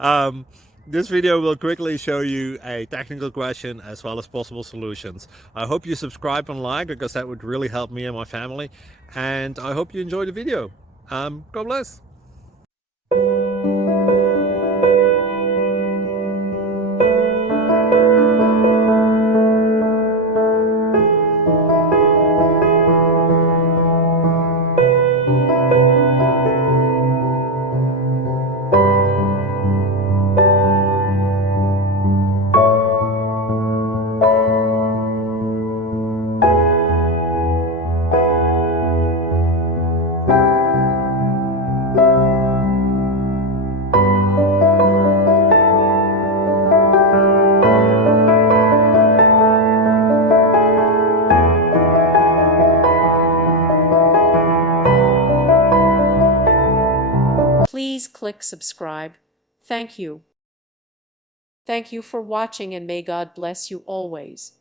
um, this video will quickly show you a technical question as well as possible solutions. I hope you subscribe and like because that would really help me and my family. And I hope you enjoy the video. God bless. Please click subscribe. Thank you. Thank you for watching and may God bless you always.